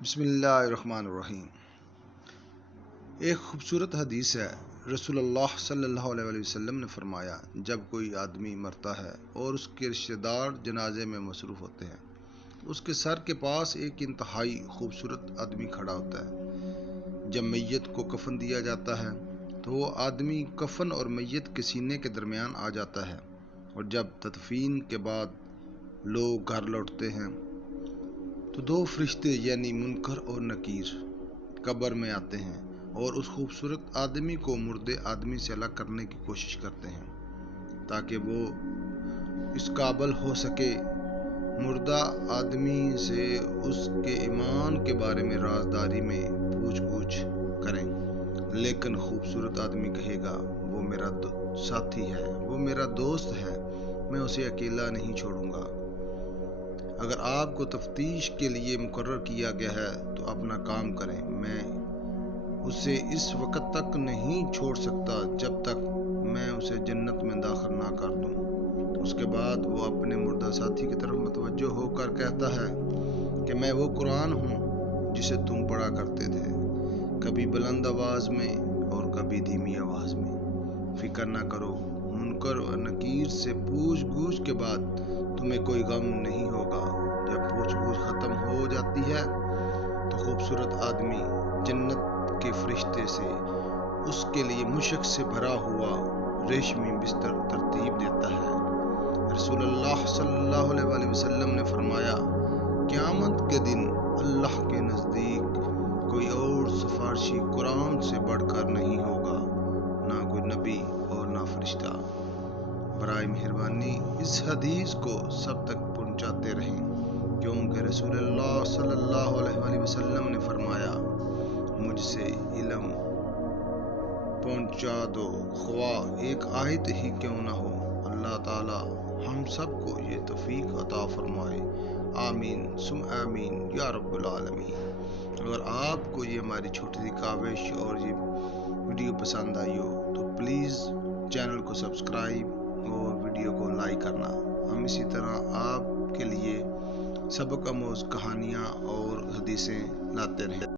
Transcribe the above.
بسم اللہ الرحمن الرحیم۔ ایک خوبصورت حدیث ہے، رسول اللہ صلی اللہ علیہ وسلم نے فرمایا، جب کوئی آدمی مرتا ہے اور اس کے رشتہ دار جنازے میں مصروف ہوتے ہیں، اس کے سر کے پاس ایک انتہائی خوبصورت آدمی کھڑا ہوتا ہے۔ جب میت کو کفن دیا جاتا ہے تو وہ آدمی کفن اور میت کے سینے کے درمیان آ جاتا ہے، اور جب تدفین کے بعد لوگ گھر لوٹتے ہیں تو دو فرشتے یعنی منکر اور نکیر قبر میں آتے ہیں اور اس خوبصورت آدمی کو مردے آدمی سے الگ کرنے کی کوشش کرتے ہیں تاکہ وہ اس قابل ہو سکے مردہ آدمی سے اس کے ایمان کے بارے میں رازداری میں پوچھ گچھ کریں۔ لیکن خوبصورت آدمی کہے گا، وہ میرا ساتھی ہے، وہ میرا دوست ہے، میں اسے اکیلا نہیں چھوڑوں گا۔ اگر آپ کو تفتیش کے لیے مقرر کیا گیا ہے تو اپنا کام کریں، میں اسے اس وقت تک نہیں چھوڑ سکتا جب تک میں اسے جنت میں داخل نہ کر دوں۔ اس کے بعد وہ اپنے مردہ ساتھی کی طرف متوجہ ہو کر کہتا ہے کہ میں وہ قرآن ہوں جسے تم پڑھا کرتے تھے، کبھی بلند آواز میں اور کبھی دھیمی آواز میں۔ فکر نہ کرو، منکر اور نکیر سے پوچھ گچھ کے بعد تمہیں کوئی غم نہیں ہوگا۔ جب پوچھ گچھ ختم ہو جاتی ہے تو خوبصورت آدمی جنت کے فرشتے سے اس کے لیے مشک سے بھرا ہوا ریشمی بستر ترتیب دیتا ہے۔ رسول اللہ صلی اللہ علیہ وسلم نے فرمایا، قیامت کے دن اللہ کے نزدیک کوئی اور سفارشی قرآن سے بڑھ کر نہیں ہوگا، نہ کوئی نبی اور نہ فرشتہ۔ برائے مہربانی اس حدیث کو سب تک پہنچاتے رہیں، کیونکہ رسول اللہ صلی اللہ علیہ وسلم نے فرمایا، مجھ سے علم پہنچا دو، خواہ ایک آیت ہی کیوں نہ ہو۔ اللہ تعالی ہم سب کو یہ توفیق عطا فرمائے، آمین ثم آمین یا رب العالمین۔ اگر آپ کو یہ ہماری چھوٹی سی کاوش اور یہ ویڈیو پسند آئی ہو تو پلیز چینل کو سبسکرائب اور ویڈیو کو لائک کرنا۔ ہم اسی طرح آپ کے لیے سبق آموز کہانیاں اور حدیثیں لاتے رہیں۔